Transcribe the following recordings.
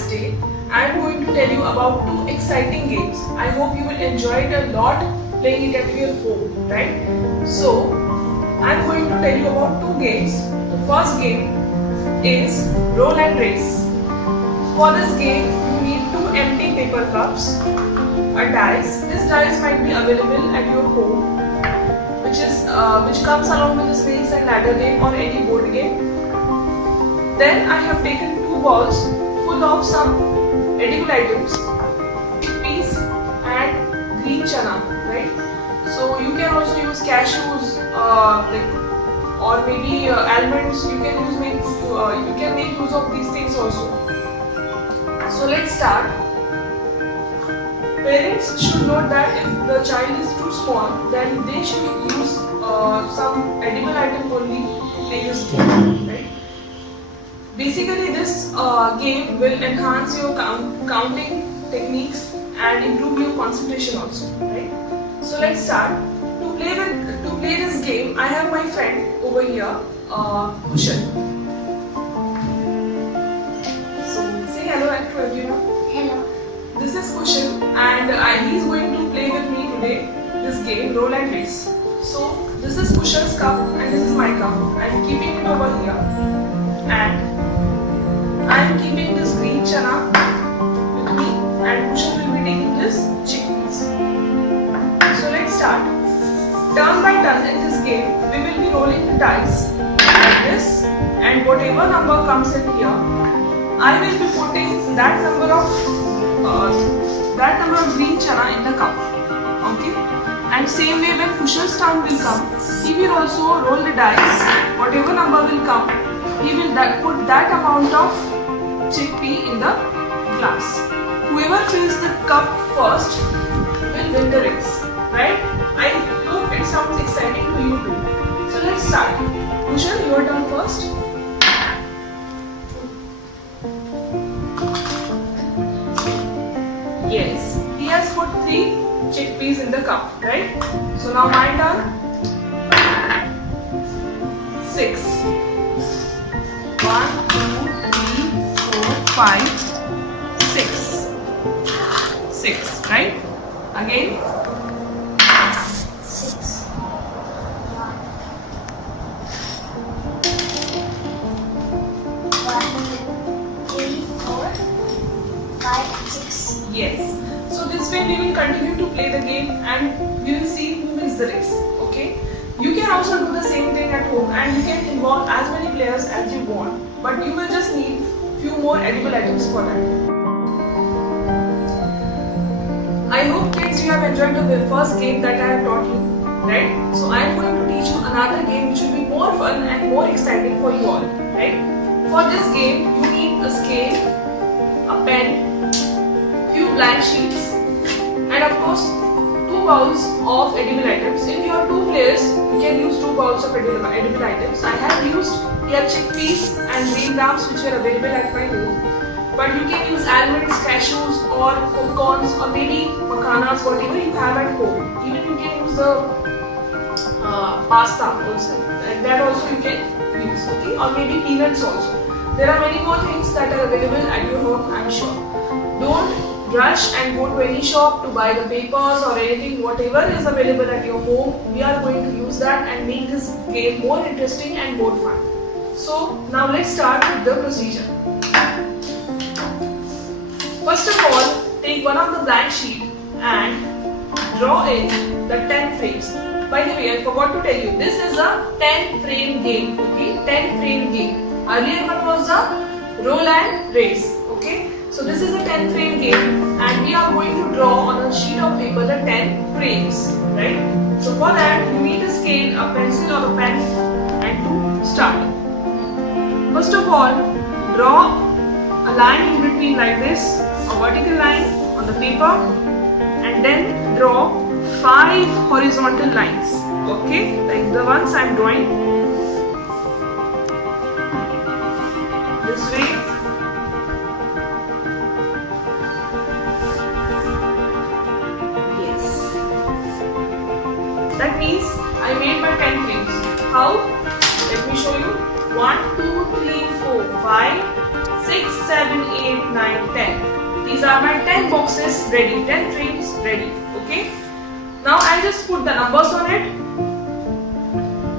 Maths Day, I am going to tell you about two exciting games. I hope you will enjoy it a lot playing it at your home, right? So, I am going to tell you about two games. The first game is Roll and Race. For this game, you need two empty paper cups, a dice. This dice might be available at your home, which comes along with the snakes and ladder game or any board game. Then I have taken two balls full of some edible items, chickpeas and green chana, right? So you can also use cashews, or maybe almonds. You can make use of these things also. So let's start. Parents should note that if the child is too small, then they should use some edible item only to play this game, right? Basically, this game will enhance your counting techniques and improve your concentration also, right? So let's start. To play this game, I have my friend over here, Kushan. So say hello to everyone. Hello. This is Kushan, and he is going to play with me today this game, Roll and Race. So this is Kushan's cup and this is my cup. I am keeping it over here, and I am keeping this green chana with me, and Kushan will be taking this chickpeas. So let's start. Turn by turn in this game, we will be rolling the dice like this, and whatever number comes in here, I will be putting that number of green chana in the cup. Okay. And same way when Kushan's turn will come, he will also roll the dice. Whatever number will come, he will put that amount of chickpea in the glass. Whoever fills the cup first will win the race, right? I hope it sounds exciting to you too. So let's start. Kushan, your turn first. Yes, he has put 3 chickpeas in the cup, right? So now my turn. 6. 1, 2, 3, 4, 5, 6. 6, right? Again. 6. 1, 2, 3, 4, 5, 6. Yes. So this way we will continue to play the game and we will see who wins the race. Okay. You can also do the same thing at home and you can involve as many players as you want. But you will just need few more edible items for that. I hope kids you have enjoyed the first game that I have taught you, right? So I am going to teach you another game which will be more fun and more exciting for you all, right? For this game you need a scale, a pen, few blank sheets, and of course 2 bowls of edible items. If you are 2 players, you can use 2 bowls of edible items. I have used here chickpeas and green grams which are available at my home. But you can use almonds, cashews, or popcorns, or maybe makhanas, whatever you have at home. Even you can use the pasta also. And that also you can use, okay? Or maybe peanuts also. There are many more things that are available at your home, I'm sure. Don't rush and go to any shop to buy the papers or anything, whatever is available at your home. We are going to use that and make this game more interesting and more fun. So now let's start with the procedure. First of all, take one of the blank sheet and draw in the 10 frames. By the way, I forgot to tell you, this is a 10 frame game, okay? 10 frame game. Earlier one was the Roll and Race, okay? So this is a 10 frame game and we are going to draw on a sheet of paper the 10 frames, right? So for that you need a scale, a pencil or a pen, and to start. First of all, draw a line in between like this, a vertical line on the paper, and then draw 5 horizontal lines, okay? Like the ones I am drawing this way. Yes. That means I made my 10 frames. How? Let me show you. 1, 2, 3, 4, 5, 6, 7, 8, 9, 10. These are my 10 boxes ready, 10 frames ready. Okay. Now I'll just put the numbers on it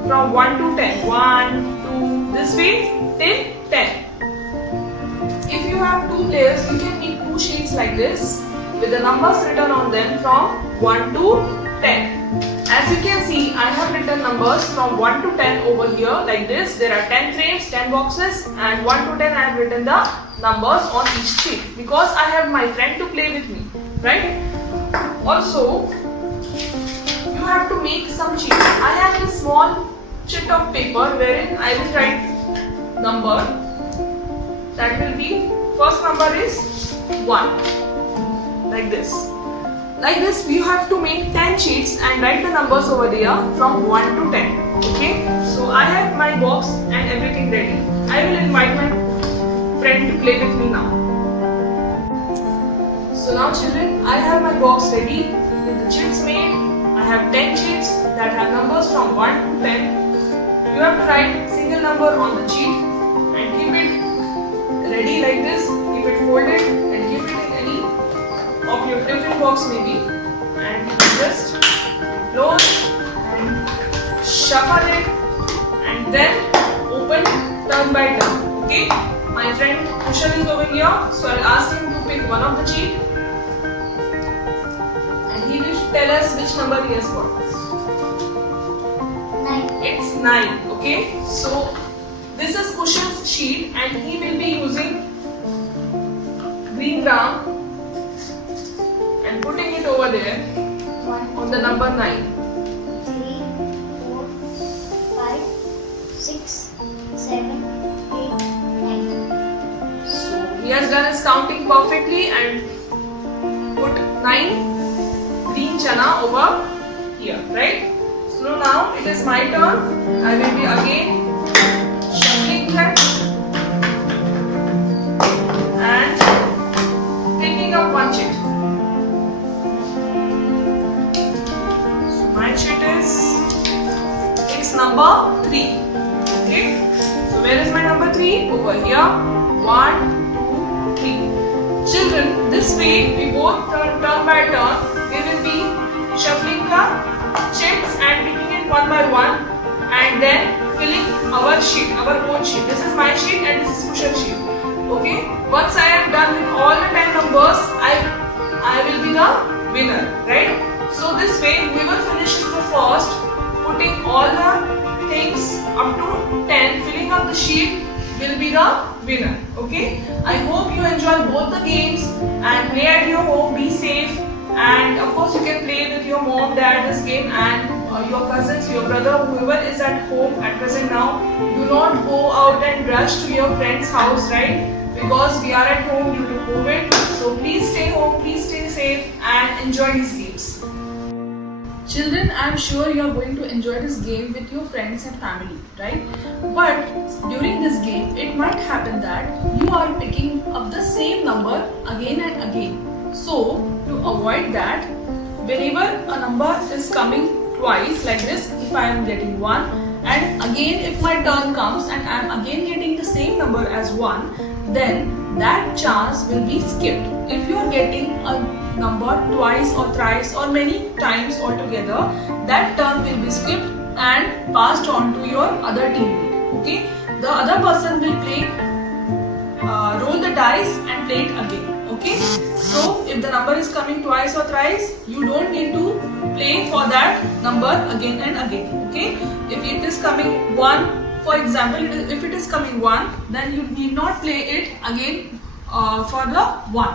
from 1 to 10. 1, 2, this way till 10. If you have two players, you can make two sheets like this with the numbers written on them from 1 to 10. As you can see, I have written numbers from 1 to 10 over here like this. There are 10 frames, 10 boxes, and 1 to 10 I have written the numbers on each sheet because I have my friend to play with me, right? Also, you have to make some sheets. I have a small sheet of paper wherein I will write number. That will be, first number is 1, like this. Like this, you have to make 10 sheets and write the numbers over there from 1 to 10. Okay, so I have my box and everything ready. I will invite my friend to play with me now. So now children, I have my box ready with the sheets made. I have 10 sheets that have numbers from 1 to 10. You have to write single number on the sheet and keep it ready like this. Keep it folded and keep it in any of your different box maybe, and just close and shuffle it and then open turn by turn. Okay, my friend Kushal is over here, so I'll ask him to pick one of the sheet and he will tell us which number he has got. 9. It's 9. Okay, so this is Kushal's sheet and he will be using green ground and putting it over there 1, on the number 9. 3, 4, 5, 6, 7, 8, 9. So he has done his counting perfectly and put 9 green chana over here, right? So now it is my turn. I will be again shuffling that and picking up one sheet. My sheet is, it's number 3. Okay, so where is my number 3? Over here. 1, 2, 3. Children, this way we both turn by turn. We will be shuffling the sheets and picking it one by one and then filling our sheet, our own sheet. This is my sheet and this is Kushal's sheet. Okay, once I am done with all the 10 numbers, I will be the winner, right? So this way, whoever finishes the first, putting all the things up to 10, filling up the sheet, will be the winner. Okay? I hope you enjoy both the games and play at your home, be safe, and of course you can play with your mom, dad this game and your cousins, your brother, whoever is at home at present now. Do not go out and rush to your friend's house, right? Because we are at home due to COVID. So please stay home, please stay safe and enjoy these games. Children, I am sure you are going to enjoy this game with your friends and family, right? But during this game, it might happen that you are picking up the same number again and again. So, to avoid that, whenever a number is coming twice like this, if I am getting 1 and again if my turn comes and I am again getting the same number as 1, then that chance will be skipped. If you are getting a number twice or thrice or many times altogether, that turn will be skipped and passed on to your other teammate. Okay, the other person will play, roll the dice and play it again. Okay, so if the number is coming twice or thrice, you don't need to play for that number again and again. Okay, if it is coming 1, for example, if it is coming 1, then you need not play it again for the 1.